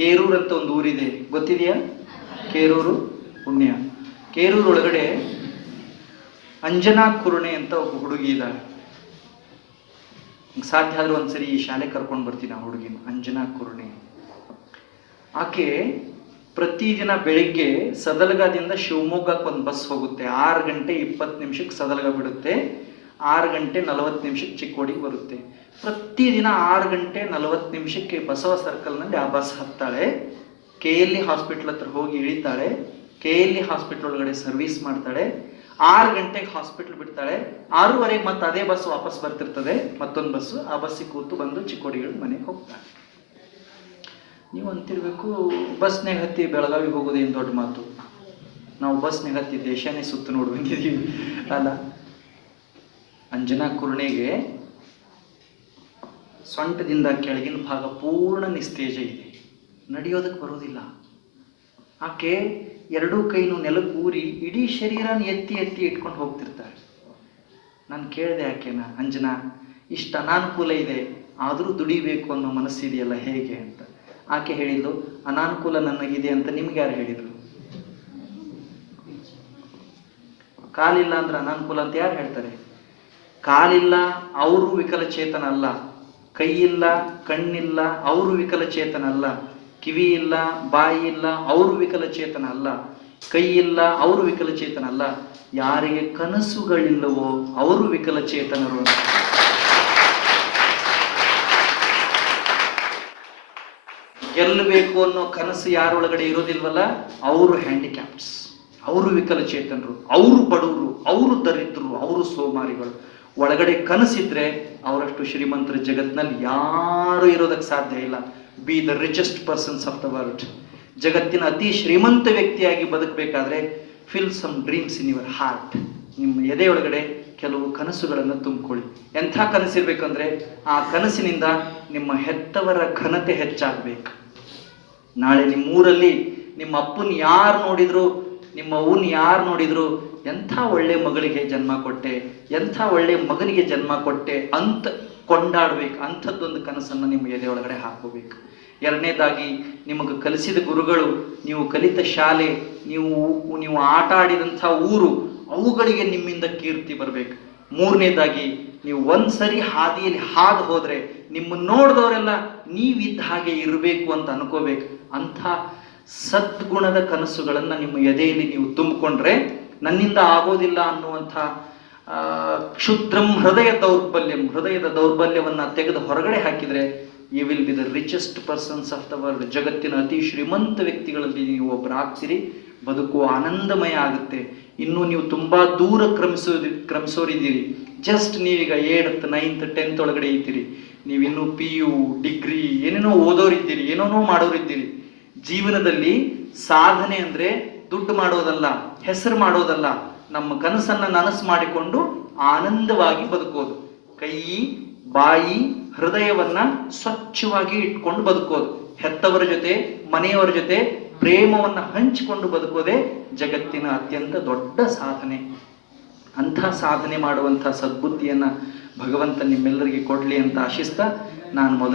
ಕೇರೂರು ಅಂತ ಒಂದು ಊರಿದೆ. ಗೊತ್ತಿದೆಯಾ? ಕೇರೂರು ಪುಣ್ಯ. ಕೇರೂರು ಒಳಗಡೆ ಅಂಜನಾ ಕುರುಣೆ ಅಂತ ಒಬ್ಬ ಹುಡುಗಿ ಇದ್ದಾಳೆ ಸಾಧ್ಯ ಆದ್ರೂ ಒಂದ್ಸರಿ ಈ ಶಾಲೆ ಕರ್ಕೊಂಡು ಬರ್ತೀನಿ ಆ ಹುಡುಗಿನ, ಅಂಜನಾ ಕುರುಣೆ. ಆಕೆ ಪ್ರತಿದಿನ ಬೆಳಿಗ್ಗೆ ಸದಲಗದಿಂದ ಶಿವಮೊಗ್ಗಕ್ಕೆ ಒಂದು ಬಸ್ ಹೋಗುತ್ತೆ. ಆರು ಗಂಟೆ ಇಪ್ಪತ್ತು ನಿಮಿಷಕ್ಕೆ ಸದಲಗ ಬಿಡುತ್ತೆ. ಆರು ಗಂಟೆ ನಲವತ್ತು ನಿಮಿಷಕ್ಕೆ ಚಿಕ್ಕೋಡಿಗೆ ಬರುತ್ತೆ. ಪ್ರತಿದಿನ ಆರು ಗಂಟೆ ನಲವತ್ತು ನಿಮಿಷಕ್ಕೆ ಬಸವ ಸರ್ಕಲ್ನಲ್ಲಿ ಆ ಬಸ್ ಹತ್ತಾಳೆ ಕೆ ಎಲ್ ಇ ಹಾಸ್ಪಿಟ್ಲ್ ಹತ್ರ ಹೋಗಿ ಇಳಿತಾಳೆ. ಕೆ ಎಲ್ ಇ ಹಾಸ್ಪಿಟ್ಲ್ ಒಳಗಡೆ ಸರ್ವಿಸ್ ಮಾಡ್ತಾಳೆ. ಆರು ಗಂಟೆಗೆ ಹಾಸ್ಪಿಟ್ಲ್ ಬಿಡ್ತಾಳೆ. ಆರೂವರೆಗೆ ಮತ್ತೆ ಅದೇ ಬಸ್ ವಾಪಸ್ ಬರ್ತಿರ್ತದೆ. ಮತ್ತೊಂದು ಬಸ್ ಆ ಬಸ್ಸಿಗೆ ಕೂತು ಬಂದು ಚಿಕ್ಕೋಡಿಗಳು ಮನೆಗೆ ಹೋಗ್ತಾಳೆ. ನೀವು ಅಂತಿರ್ಬೇಕು ಬಸ್ ಹತ್ತಿ ಬೆಳಗಾವಿಗೆ ಹೋಗೋದೇನು ದೊಡ್ಡ ಮಾತು? ನಾವು ಬಸ್ ಹತ್ತಿ ದೇಶನೇ ಸುತ್ತು ನೋಡಿ ಬಂದಿದ್ದೀವಿ ಅಲ್ಲ? ಅಂಜನಾ ಕುರುಣೆಗೆ ಸೊಂಟದಿಂದ ಕೆಳಗಿನ ಭಾಗ ಪೂರ್ಣ ನಿಸ್ತೇಜ ಇದೆ. ನಡೆಯೋದಕ್ಕೆ ಬರೋದಿಲ್ಲ. ಆಕೆ ಎರಡೂ ಕೈನೂ ನೆಲಕ್ಕೂರಿ ಇಡೀ ಶರೀರನ ಎತ್ತಿ ಎತ್ತಿ ಇಟ್ಕೊಂಡು ಹೋಗ್ತಿರ್ತಾರೆ ನಾನು ಕೇಳಿದೆ ಆಕೆನ, ಅಂಜನಾ, ಇಷ್ಟು ಅನಾನುಕೂಲ ಇದೆ, ಆದರೂ ದುಡಿಬೇಕು ಅನ್ನೋ ಮನಸ್ಸಿದೆಯಲ್ಲ ಹೇಗೆ ಅಂತ? ಆಕೆ ಹೇಳಿದ್ಲು ಅನಾನುಕೂಲ ನನಗಿದೆ ಅಂತ ನಿಮ್ಗೆ ಯಾರು ಹೇಳಿದ್ರು? ಕಾಲಿಲ್ಲ ಅಂದ್ರೆ ಅನಾನುಕೂಲ ಅಂತ ಯಾರು ಹೇಳ್ತಾರೆ? ಕಾಲಿಲ್ಲ, ಅವರು ವಿಕಲಚೇತನ ಅಲ್ಲ. ಕೈ ಇಲ್ಲ ಕಣ್ಣಿಲ್ಲ, ಅವರು ವಿಕಲಚೇತನ ಅಲ್ಲ ಕಿವಿ ಇಲ್ಲ ಬಾಯಿ ಇಲ್ಲ ಅವರು ವಿಕಲಚೇತನ ಅಲ್ಲ ಕೈ ಇಲ್ಲ ಅವರು ವಿಕಲಚೇತನ ಅಲ್ಲ ಯಾರಿಗೆ ಕನಸುಗಳಿಲ್ಲವೋ ಅವರು ವಿಕಲಚೇತನರು ಗೆಲ್ಲಬೇಕು ಅನ್ನೋ ಕನಸು ಯಾರೊಳಗಡೆ ಇರೋದಿಲ್ವಲ್ಲ? ಅವರು ಹ್ಯಾಂಡಿಕ್ಯಾಪ್ಸ್ ಅವರು ವಿಕಲಚೇತನರು. ಅವರು ಬಡವರು. ಅವರು ದರಿದ್ರರು. ಅವರು ಸೋಮಾರಿಗಳು. ಒಳಗಡೆ ಕನಸಿದ್ರೆ ಅವರಷ್ಟು ಶ್ರೀಮಂತರ ಜಗತ್ನಲ್ಲಿ ಯಾರು ಇರೋದಕ್ಕೆ ಸಾಧ್ಯ ಇಲ್ಲ. Be the richest persons of the world ಜಗತ್ತಿನ ಅತಿ ಶ್ರೀಮಂತ ವ್ಯಕ್ತಿಯಾಗಿ ಬದುಕಬೇಕಾದ್ರೆ fill some dreams in your heart ನಿಮ್ಮ ಎದೆಯೊಳಗಡೆ ಕೆಲವು ಕನಸುಗಳನ್ನು ತುಂಬಿಕೊಳ್ಳಿ. ಎಂಥ ಕನಸಿರ್ಬೇಕಂದ್ರೆ ಆ ಕನಸಿನಿಂದ ನಿಮ್ಮ ಹೆತ್ತವರ ಘನತೆ ಹೆಚ್ಚಾಗಬೇಕು. ನಾಳೆ ನಿಮ್ಮೂರಲ್ಲಿ ನಿಮ್ಮ ಅಪ್ಪನ ಯಾರು ನೋಡಿದ್ರು ನಿಮ್ಮ ಊನ್ ಯಾರು ನೋಡಿದ್ರು ಎಂಥ ಒಳ್ಳೆ ಮಗಳಿಗೆ ಜನ್ಮ ಕೊಟ್ಟೆ, ಎಂಥ ಒಳ್ಳೆ ಮಗನಿಗೆ ಜನ್ಮ ಕೊಟ್ಟೆ ಅಂತ ಕೊಂಡಾಡ್ಬೇಕು, ಅಂಥದ್ದೊಂದು ಕನಸನ್ನು ನಿಮ್ಮ ಎದೆ ಒಳಗಡೆ ಹಾಕೋಬೇಕು ಎರಡನೇದಾಗಿ, ನಿಮಗೆ ಕಲಿಸಿದ ಗುರುಗಳು, ನೀವು ಕಲಿತ ಶಾಲೆ, ನೀವು ನೀವು ಆಟ ಆಡಿದಂಥ ಊರು, ಅವುಗಳಿಗೆ ನಿಮ್ಮಿಂದ ಕೀರ್ತಿ ಬರಬೇಕು. ಮೂರನೇದಾಗಿ, ನೀವು ಒಂದ್ಸರಿ ಹಾದಿಯಲ್ಲಿ ಹಾದು ಹೋದರೆ ನಿಮ್ಮನ್ನು ನೋಡಿದವರೆಲ್ಲ ನೀವಿದ್ದ ಹಾಗೆ ಇರಬೇಕು ಅಂತ ಅನ್ಕೋಬೇಕು. ಅಂಥ ಸದ್ಗುಣದ ಕನಸುಗಳನ್ನು ನಿಮ್ಮ ಎದೆಯಲ್ಲಿ ನೀವು ತುಂಬಿಕೊಂಡ್ರೆ ನನ್ನಿಂದ ಆಗೋದಿಲ್ಲ ಅನ್ನುವಂಥ ಕ್ಷುದ್ರಂ ಹೃದಯ ದೌರ್ಬಲ್ಯಂ, ಹೃದಯದ ದೌರ್ಬಲ್ಯವನ್ನು ತೆಗೆದು ಹೊರಗಡೆ ಹಾಕಿದರೆ you will be the richest persons of the world ಜಗತ್ತಿನ ಅತಿ ಶ್ರೀಮಂತ ವ್ಯಕ್ತಿಗಳಲ್ಲಿ ನೀವು ಒಬ್ಬರಾಗ್ತೀರಿ ಬದುಕು ಆನಂದಮಯ ಆಗುತ್ತೆ. ಇನ್ನು ನೀವು ತುಂಬಾ ದೂರ ಕ್ರಮಿಸೋ ಕ್ರಮಿಸೋರಿದ್ದೀರಿ. ಜಸ್ಟ್ ನೀವೀಗ ಏಳತ್ ನೈನ್ತ್ ಟೆಂತ್ ಒಳಗಡೆ ಇದ್ದೀರಿ. ನೀವಿನ್ನೂ ಪಿ ಯು ಡಿಗ್ರಿ ಏನೇನೋ ಓದೋರಿದ್ದೀರಿ, ಏನೇನೋ ಮಾಡೋರಿದ್ದೀರಿ. ಜೀವನದಲ್ಲಿ ಸಾಧನೆ ಅಂದ್ರೆ ದುಡ್ಡು ಮಾಡೋದಲ್ಲ, ಹೆಸರು ಮಾಡೋದಲ್ಲ, ನಮ್ಮ ಕನಸನ್ನ ನನಸು ಮಾಡಿಕೊಂಡು ಆನಂದವಾಗಿ ಬದುಕೋದು. ಕೈ, ಬಾಯಿ, ಹೃದಯವನ್ನ ಸ್ವಚ್ಛವಾಗಿ ಇಟ್ಕೊಂಡು ಬದುಕೋದು. ಹೆತ್ತವರ ಜೊತೆ, ಮನೆಯವರ ಜೊತೆ ಪ್ರೇಮವನ್ನ ಹಂಚಿಕೊಂಡು ಬದುಕೋದೇ ಜಗತ್ತಿನ ಅತ್ಯಂತ ದೊಡ್ಡ ಸಾಧನೆ. ಅಂಥ ಸಾಧನೆ ಮಾಡುವಂಥ ಸದ್ಬುದ್ಧಿಯನ್ನ ಭಗವಂತ ನಿಮ್ಮೆಲ್ಲರಿಗೆ ಕೊಡಲಿ ಅಂತ ಆಶಿಸ್ತಾ ನಾನು ಮೊದಲ